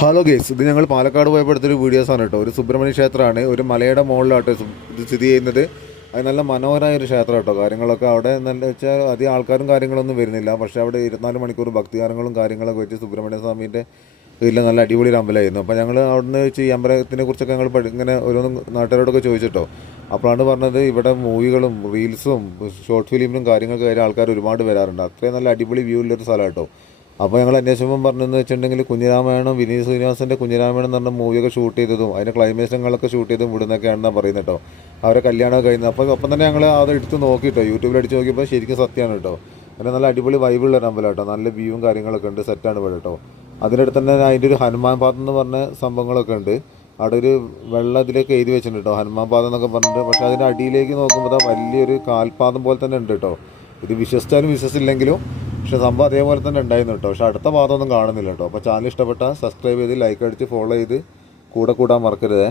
Hello guys, ഇത് ഞങ്ങൾ പാലക്കാട് പോയപ്പോൾ എടുത്തൊരു വീഡിയോസാണ് കേട്ടോ. ഒരു സുബ്രഹ്മണ്യ ക്ഷേത്രമാണ്, ഒരു മലയുടെ മുകളിലാട്ടോ ഇത് സ്ഥിതി ചെയ്യുന്നത്. അത് നല്ല മനോഹരമായ ഒരു ക്ഷേത്രം കേട്ടോ. കാര്യങ്ങളൊക്കെ അവിടെ നല്ല വെച്ചാൽ അധികം ആൾക്കാരും കാര്യങ്ങളൊന്നും വരുന്നില്ല. പക്ഷേ അവിടെ 24 മണിക്കൂർ ഭക്തികാരങ്ങളും കാര്യങ്ങളൊക്കെ വെച്ച് സുബ്രഹ്മണ്യ സ്വാമീൻ്റെ ഇതിൽ നല്ല അടിപൊളി ഒരു അമ്പലമായിരുന്നു. അപ്പോൾ ഞങ്ങൾ അവിടുന്ന് വെച്ച് ഈ അമ്പലത്തിനെ കുറിച്ചൊക്കെ ഞങ്ങൾ ഇങ്ങനെ ഓരോന്നും നാട്ടുകാരോടൊക്കെ ചോദിച്ചിട്ടോ. അപ്പോഴാണ് പറഞ്ഞത് ഇവിടെ മൂവികളും റീൽസും ഷോർട്ട് ഫിലിമിനും കാര്യങ്ങളൊക്കെ വരെ ആൾക്കാർ ഒരുപാട് വരാറുണ്ട്. അത്രയും നല്ല അടിപൊളി വ്യൂ ഉള്ളൊരു സ്ഥലം കേട്ടോ. അപ്പോൾ ഞങ്ങൾ അന്വേഷിച്ചപ്പം പറഞ്ഞതെന്ന് വെച്ചിട്ടുണ്ടെങ്കിൽ കുഞ്ഞിരാമായണം, വിനീത് ശ്രീനിവാസൻ്റെ കുഞ്ഞിരാമായണം എന്ന് പറഞ്ഞ മൂവിയൊക്കെ ഷൂട്ട് ചെയ്തതും അതിൻ്റെ ക്ലൈമാക്സുകളൊക്കെ ഷൂട്ട് ചെയ്തതും ഇവിടുന്നൊക്കെയാണെന്നാണ് പറയുന്നത് കേട്ടോ. അവരെ കല്യാണമൊക്കെ കഴിഞ്ഞത്. അപ്പോൾ ഒപ്പം തന്നെ ഞങ്ങൾ അത് എടുത്ത് നോക്കിയിട്ടോ, യൂട്യൂബിൽ അടിച്ച് നോക്കിയപ്പോൾ ശരിക്കും സത്യമാണ് കേട്ടോ. അങ്ങനെ നല്ല അടിപൊളി വൈബുള്ള ഒരു അമ്പലം കേട്ടോ. നല്ല വ്യൂവും കാര്യങ്ങളൊക്കെ ഉണ്ട്, സെറ്റാണ് ഇവിടെ കേട്ടോ. അതിനടുത്ത് തന്നെ അതിൻ്റെ ഒരു ഹനുമാൻ പാദം എന്ന് പറഞ്ഞ സംഭവങ്ങളൊക്കെ ഉണ്ട്. അവിടെ ഒരു വെള്ളം ഇതിലേക്ക് എഴുതി വെച്ചിട്ടുണ്ട് കേട്ടോ, ഹനുമാൻ പാദം എന്നൊക്കെ പറഞ്ഞിട്ട്. പക്ഷേ അതിൻ്റെ അടിയിലേക്ക് നോക്കുമ്പോൾ വലിയൊരു കാൽപാദം പോലെ തന്നെ ഉണ്ട് കേട്ടോ. ഇത് വിശ്വസിച്ചാലും വിശ്വസിച്ചില്ലെങ്കിലും പക്ഷേ സംഭവം അതേപോലെ തന്നെ ഉണ്ടായിരുന്നു കേട്ടോ. പക്ഷേ അടുത്ത പാദമൊന്നും കാണുന്നില്ല കേട്ടോ. അപ്പോൾ ചാനൽ ഇഷ്ടപ്പെട്ടാൽ സബ്സ്ക്രൈബ് ചെയ്ത് ലൈക്ക് അടിച്ച് ഫോളോ ചെയ്ത് കൂടെ കൂടാൻ മറക്കരുതേ.